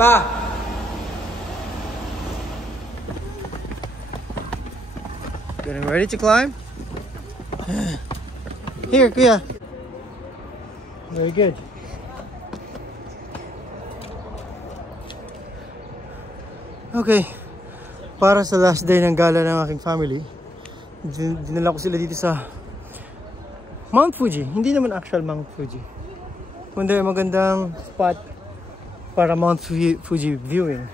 Pa! Getting ready to climb? Here, Kuya. Very good. Okay. Para sa last day ng gala ng aking family, dinala ko sila dito sa Mount Fuji. Hindi naman actual Mount Fuji, kundi magandang spot para Mount Fuji viewing.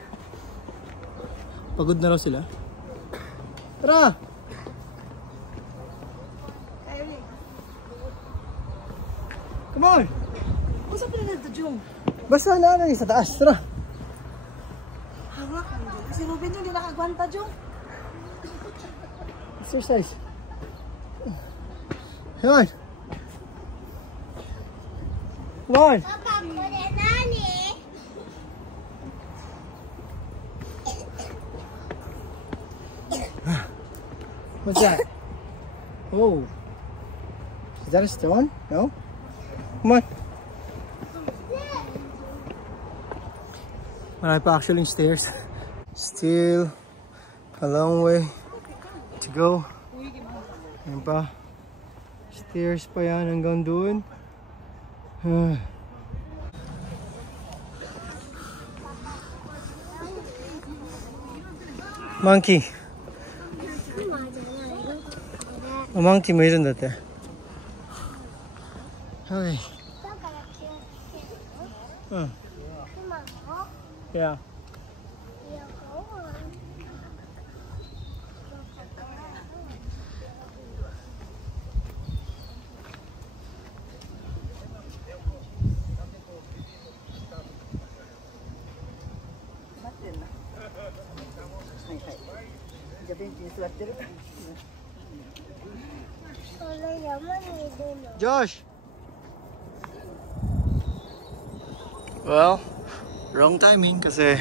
Pagod na raw sila. Tara! Come on! Kung saan pinagod ito, Jung? Basta na lang sa taas. Tara! Hawak mo, Jung. Si Ruben yung hindi nakagwanta, Jung. Exercise. Come on! Come on! Papa, pwede nani? What's that? Oh. Is that a stone? No? Come on. Marami pa actually yung stairs. Still a long way to go. Ayan pa. Stairs pa yan hanggang doon. Monkey. A monkeyもいるんだって。はい。うん。Yeah. Josh! Well, wrong timing kasi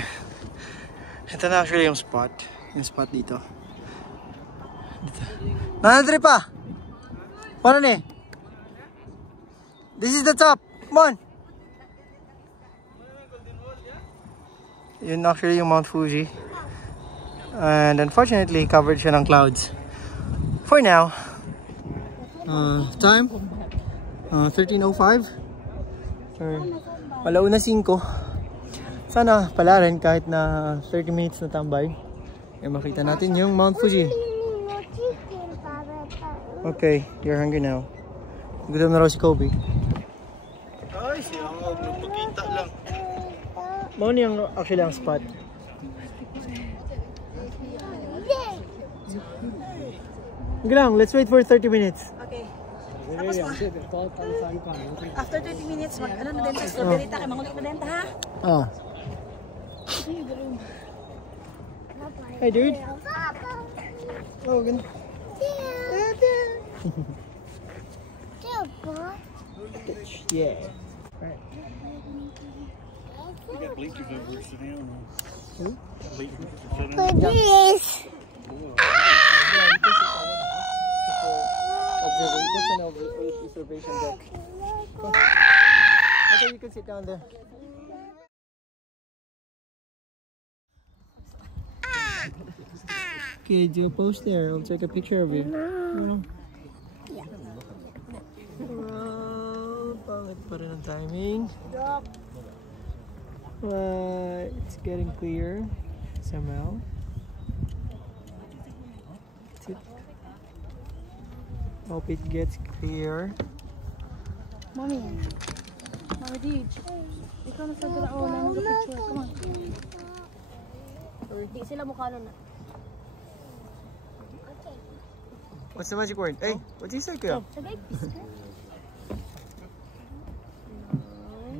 ito na actually yung spot. Yung spot dito. Nanadri pa! Paano ni? This is the top! Come on! Yun actually yung Mount Fuji. And unfortunately, covered siya ng clouds. For now, time 13:05 or alauna 5. Sana pala rin kahit na 30 minutes na tambay eh makita natin yung Mount Fuji. Okay, you're hungry now. Gutom na raw si Kobe. Ay, siya magpakita lang. Mauna yung actually ang spot. Sige lang, let's wait for 30 minutes. Okay. Tapos after 30 minutes, ano na din sa strawberry ta, kay mangulit na din ta, ha? Ah. Hey, dude. Logan. Yeah. Right. We got bleachers over here, sit down. Who? Bleachers, sit down. Please. Observation deck. I thought you could sit down there. Okay, do a pose there. I'll take a picture of you. No. Yeah. Pangit pa rin ang timing. It's getting clear somehow. Hope it gets clear. Mommy. Mommy Dij. Ikaw na sa dalawa na nag-picture. Come on. Di sila mukha nun na. What's the magic word? Hey, what did you say, Kuya? Sagay, biscuit.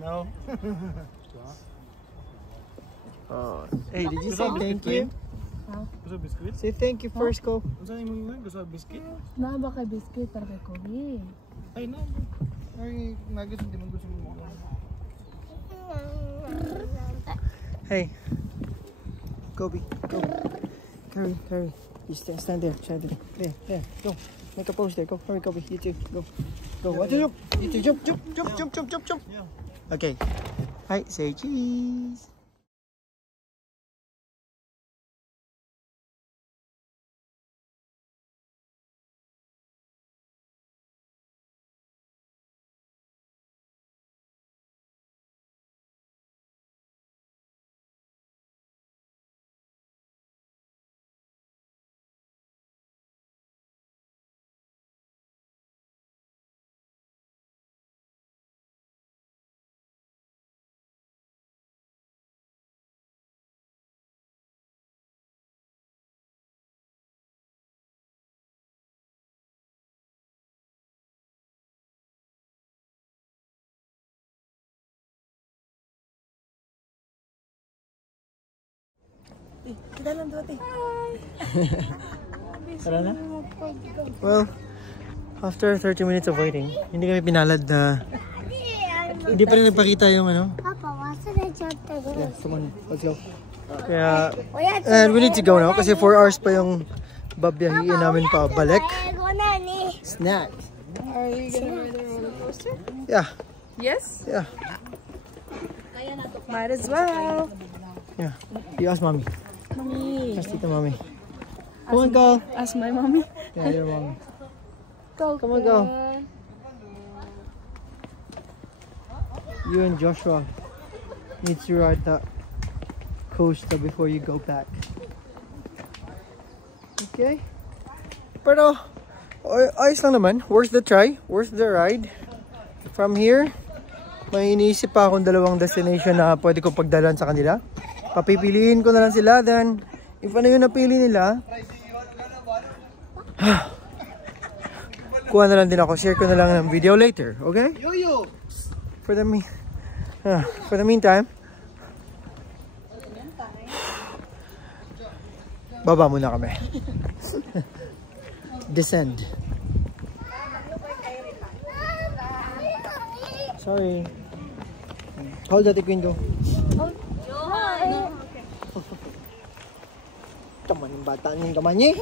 No. Hey, did you say thank you? Gusto biscuit? Say thank you first, Ko. Gusto mo yun? Gusto biscuit? Na ba kay biscuit para kay Kobe? Ay, no. Ay, nuggets hindi man gusto mo. Hey, Kobe, go. Carry. You stand there, there. Go. Make a pose there. Go. Hurry, Kobe. You too. Go. What to do? You too. Jump. Yeah. Okay. Hi. Say cheese. Tara na? Well, after 30 minutes of waiting, hindi kami pinalad na hindi pa rin nagpakita yung ano. Papa, what's the chapter? Yeah, come on, let's go. Kaya, and we need to go now kasi 4 hours pa yung babiyahiin namin pa balik. Snack. Are you gonna ride the roller coaster? Yeah, Yes? yeah, Might as well. yeah. You ask mommy. Mommy. Ask tita mommy. Come on, go. Ask my mommy. Yeah, your mommy. Go. Come on, go. You and Joshua need to ride that coaster before you go back. Okay? Pero, ayos lang naman. Worth the try. Worth the ride. From here, may iniisip pa akong dalawang destination na pwede ko pagdalan sa kanila. Papipiliin ko na lang sila. Then, if ano yung napili nila, kuha na lang din ako. Share ko na lang ng video later. Okay? Yo-yo! For the meantime, baba muna kami. Descend. Sorry. Hold that window. Taman yung bata niyong gaman niya.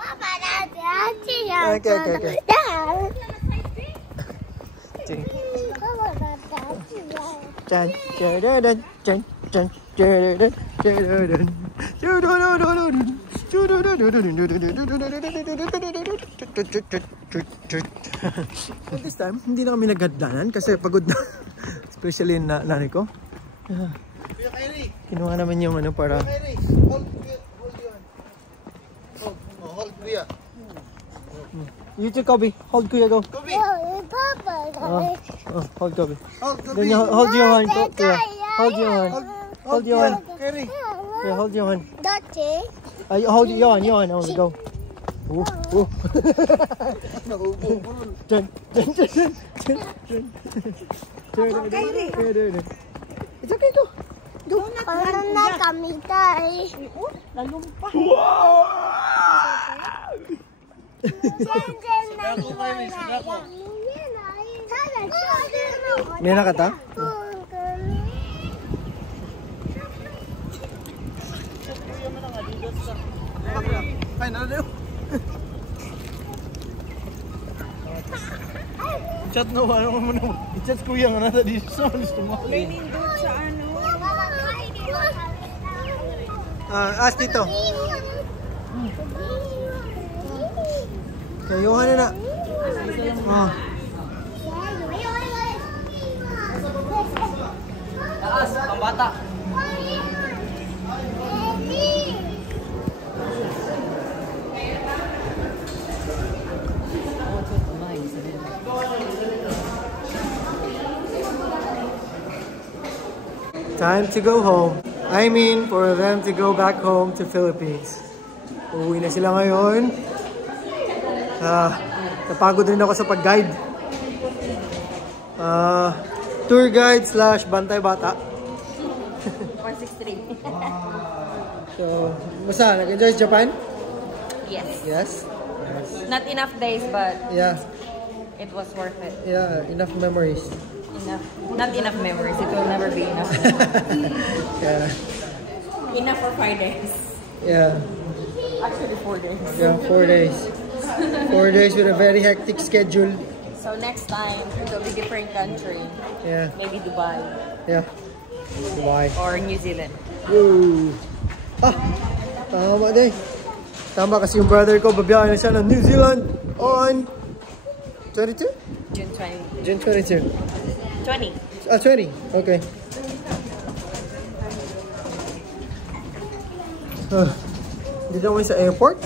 Papa, that's Okay, okay, okay. Sige. Dun, dun, dun, dun, dun, dun, dun, dun, But this time, hindi na kami naghadlanan kasi pagod na. Especially na nanay ko. Kinuha naman yung ano para Hold Kuya. You too, Kobe. Hold Kuya, go. Kobe! Papa, Hold Kobe. Hold Kobe! Then you hold your hand, Kuya. Hold your hand. Hold your hand. Kerry! Yeah, hold your hand. Dati. Hold your hand, only go. Ooh, ooh. Dun, dun, dun, dun, dun, dun. It's okay, go. Parang na kami tayo. May nakata? Ay, nalayo! Chat na wala ko muna. I-chat Kuya nga nasa dito sa malis tumakli. May nindot sa ano. Ask dito. Kayuhan na na. Taas, pambata. Time to go home. I mean, for them to go back home to Philippines. Uuwi na sila ngayon. Napagod rin ako sa pag-guide. Tour guide / bantay bata. 163. So, basta, nag-enjoy sa Japan? Yes. Yes? Not enough days, but Yeah. it was worth it. Yeah, enough memories. Enough. Not enough memories. It will never be enough. Yeah. Enough for 5 days. Yeah. Actually, 4 days. Yeah, 4 days. 4 days with a very hectic schedule. So next time, it will be different country. Yeah. Maybe Dubai Yeah. Why? or New Zealand. Woo! Tama din. Tama kasi yung brother ko, babiyahin na siya ng New Zealand on 22? June 20. June 22. 20. 20. Okay. Dito kami sa airport.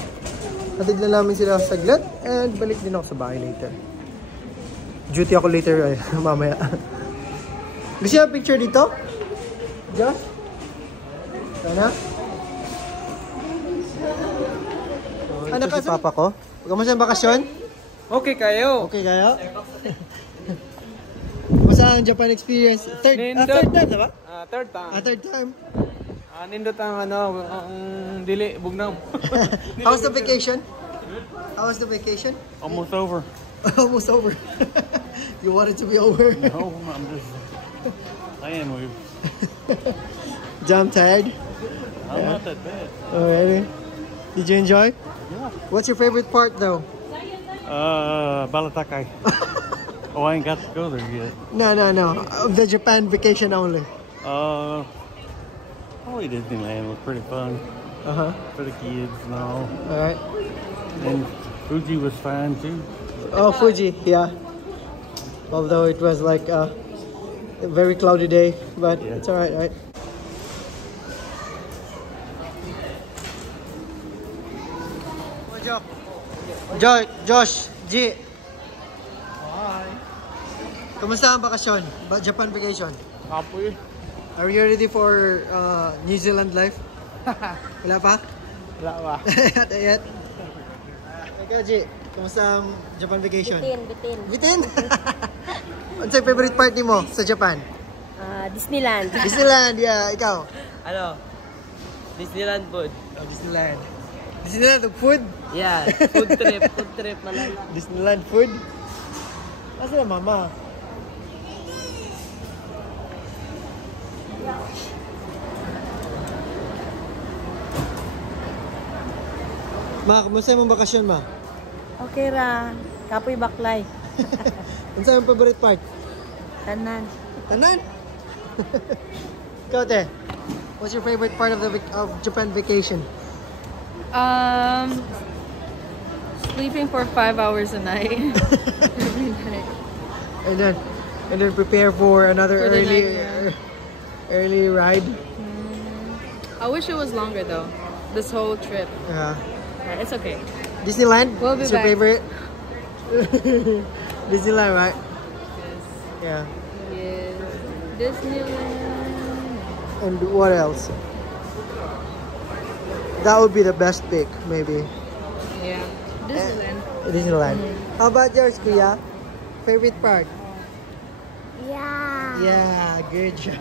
Hatid na namin sila saglit and balik din ako sa bahay later. Duty ako later mamaya. Gusto niya picture dito? Josh? Sana? Ito si papa ko. Kamusta ang bakasyon? Okay kayo. Okay kayo? Kamusta ang Japan experience? Third time, diba? Third time. Third time. Nindot ang ang dili bugnam. How was the vacation? How was the vacation? Almost over. Almost over. You want it to be over? No, I'm just saying we. Jam tired? I'm not that bad. Alrighty. Did you enjoy? Yeah. What's your favorite part though? Balatakay. Oh, I ain't got to go there yet. No. Of the Japan vacation only. Probably Disneyland was pretty fun for the kids and all. Alright. And Fuji was fine too. Oh, Fuji, yeah. Although it was like a very cloudy day, but Yeah. it's alright, right? Josh, G. Hi. Kamusta ang bakasyon? Japan vacation? Kapoy. Are you ready for New Zealand life? Wala pa? Wala ba? Not yet. Ikaw, G. Kamusta ang Japan vacation? Bitin. Bitin? Ano sa favorite part mo sa Japan? Disneyland. Disneyland, yeah. Ikaw? Ano? Disneyland food. Oh, Disneyland. Disneyland food? Yeah, food trip malala. Disneyland food? Asa na mama? Ma, kumusta yung bakasyon, ma? Okay ra. Kapoy baklay. Ano sa yung favorite part? Tanan. Tanan? Ikaw, te? What's your favorite part of Japan vacation? Sleeping for 5 hours a night. Every night. And then prepare for another For the night, yeah. early ride. I wish it was longer though. This whole trip. Yeah. Yeah, it's okay. Disneyland? We'll be It's your back. favorite? Disneyland, right? Yeah. Yes. Disneyland. And what else? That would be the best pick, maybe. Yeah. Disneyland. Disneyland. How about yours, Kuya? Favorite part? Yeah. Yeah, good job.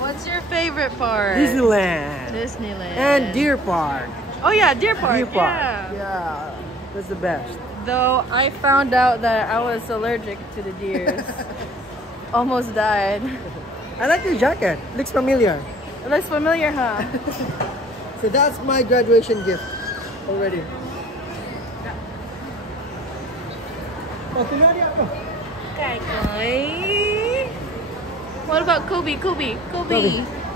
What's your favorite part? Disneyland. Disneyland. And Deer Park. Oh yeah, Deer Park. Deer Park. Yeah. Yeah. That's the best. Though I found out that I was allergic to the deers. Almost died. I like your jacket. Looks familiar. It looks familiar, huh? So that's my graduation gift already. Oh, tinari ako. Okay. What about Kobe? Kobe.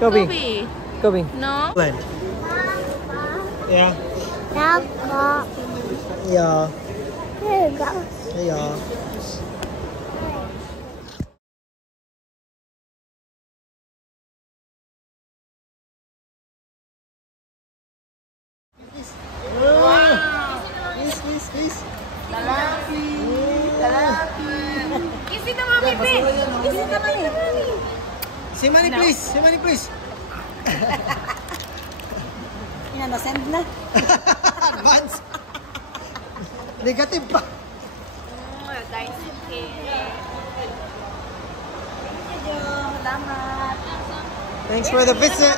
Kobe. No? Land. Yeah. Papa. Yeah. Here you go. Yeah. Please. Isi na mami, please. Isi na mami. Say money, please. Inanasend na. Advance. Negative pa. Salamat. Thanks for the visit.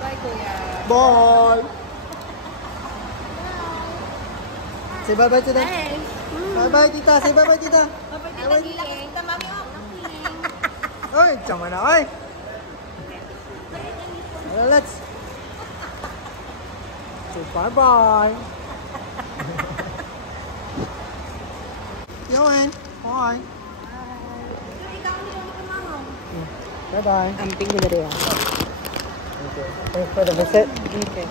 Bye, Kuya. Bye. Say bye-bye to them. Bye-bye, tita. Say bye-bye, tita. Oy, tsama na, oy. Well, let's. Say bye-bye. Yoan. Bye. Bye-bye. Amping ko dari. Okay. Thanks for the visit. Okay.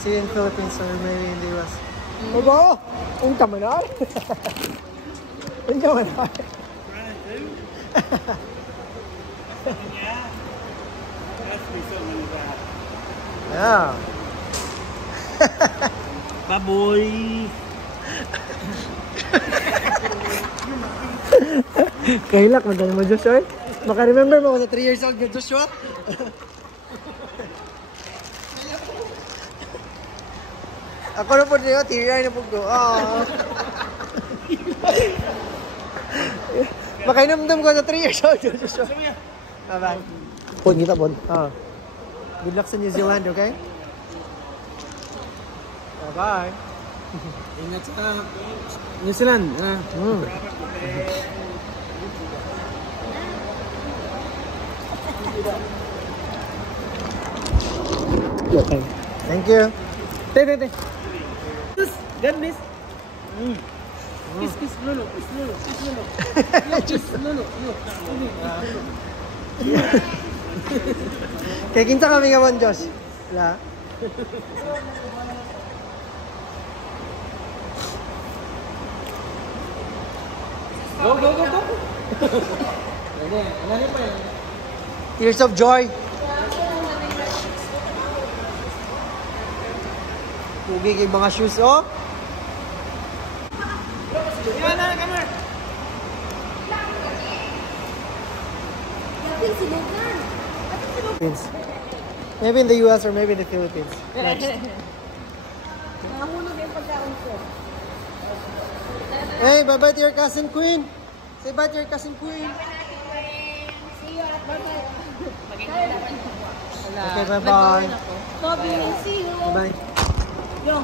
See you in Philippines or maybe in the US. Ogo! Ang kamanar! Ang kamanar! Yeah. Baboy. Kailak, madali mo Joshua. Maka-remember mo ako sa 3 years old na Joshua. Ako na po niyo, tiray na po ko. Makainamdam ko na 3 years old. Bye-bye. Pod kita, pod. Good luck sa New Zealand, okay? Bye-bye. Ingat sa New Zealand. Okay. Thank you. Te. God bless. Kiss Lolo. Kiss Lolo. Kaya kinsa kami nga man, Josh. Wala. Go. Tears of joy. Tubig yung mga shoes, oh. Philippines. Maybe in the US or maybe in the Philippines. Next. Hey, bye-bye to your cousin Queen. Say bye to your cousin Queen. See you at bye-bye. Okay, bye-bye. Bobby, see you. Bye. Yo,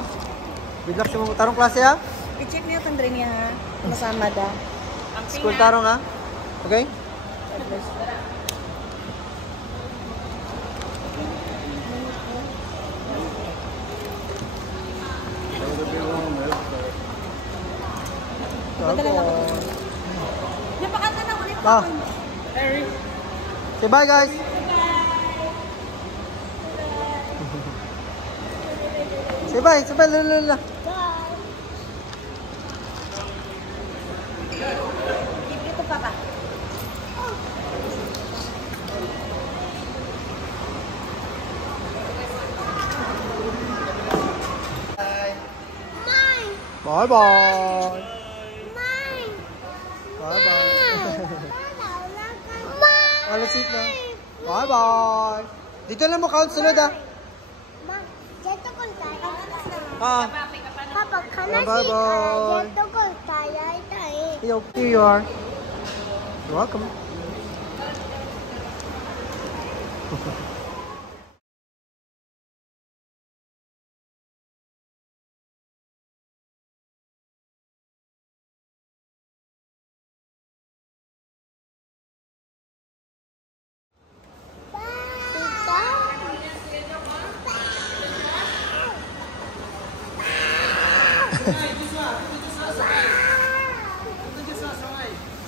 Good luck sa mga tarong klase, ha? i-check niyo itong drink niya ha. Masama da. School tarong, ha? Okay? Napakanta na ulit. Say bye, guys. Say bye. Lala. Ito papa. Bye-bye. Mine. Bye-bye. Oh, let's eat na. Bye-bye. Dito lang mo count sunod, ha? Dito ko tayo. Ah. Papa, can I Bye-bye. see? Dito ko tayo. Here you are. You're welcome.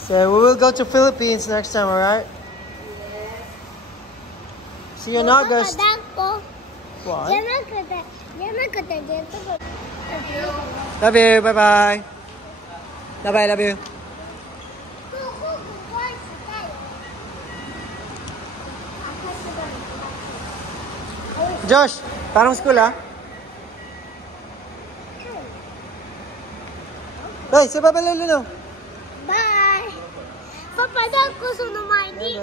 So we will go to Philippines next time, alright? See you in August. What? Love you. Bye-bye. Bye-bye. Love you. Josh, parang school, ha? Hey, say bye-bye, Lulu. Bye. Papa, dako sunumaini.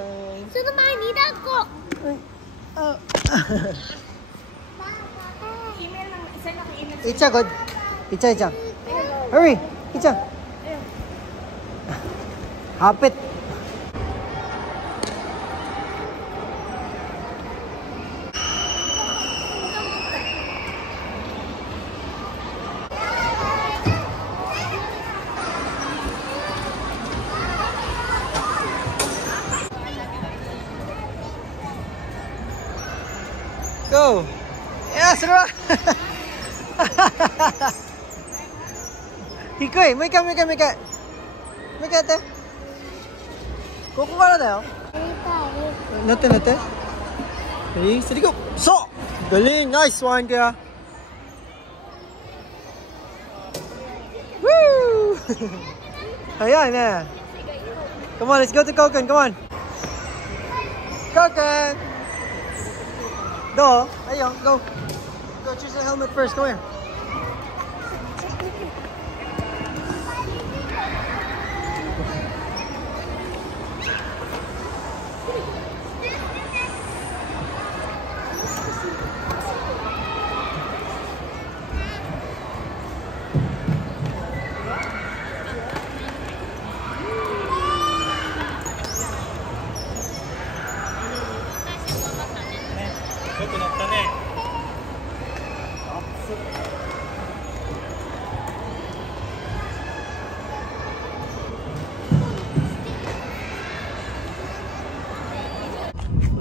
Sunumaini dako. Oh. Icha, good. Icha. Hurry, Icha. Hapit. Go! Yes, Ra! Hikoy, may ka te. Koko ka na tayo. Nate. Ready, steady, go! So! Galing! Nice one, kaya. Woo! Ayan, eh. Come on, let's go to Koken, come on. Koken! Do, ayun, go. Go, choose the helmet first. Come here.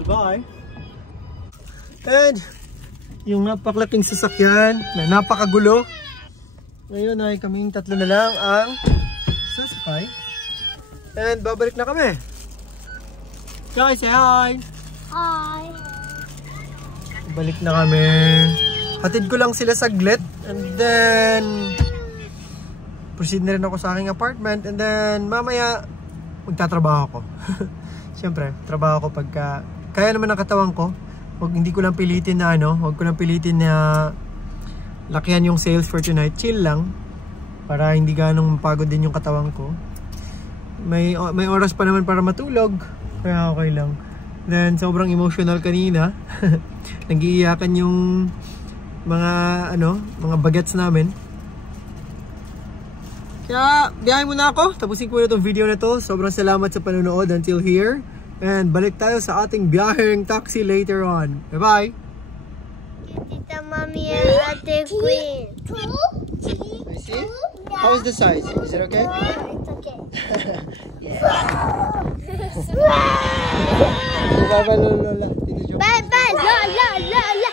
Bye! And yung napakalaking sasakyan na napakagulo. Ngayon ay kaming tatlo na lang ang sasakay. And babalik na kami. Guys, say hi! Hi. Balik na kami. Hatid ko lang sila saglit. And then proceed na rin ako sa aking apartment. And then mamaya magtatrabaho ako. Siyempre, trabaho ko pagka kaya naman ang katawan ko. Hindi ko lang pilitin na huwag ko lang pilitin na lakihan yung sales for tonight. Chill lang para hindi ganong pagod din yung katawan ko. May oras pa naman para matulog. Kaya okay lang. Then sobrang emotional kanina. Nag-iiyakan yung mga mga bagets namin. Kaya biyahe muna ako. Tapusin ko na itong video na to. Sobrang salamat sa panonood until here. And balik tayo sa ating biyaheng taxi later on. Bye-bye! Tita, Mommy, and Ate Queen. I see? How is the size? Is it okay? It's okay. Bye-bye, Lola. Bye bye, la la la la.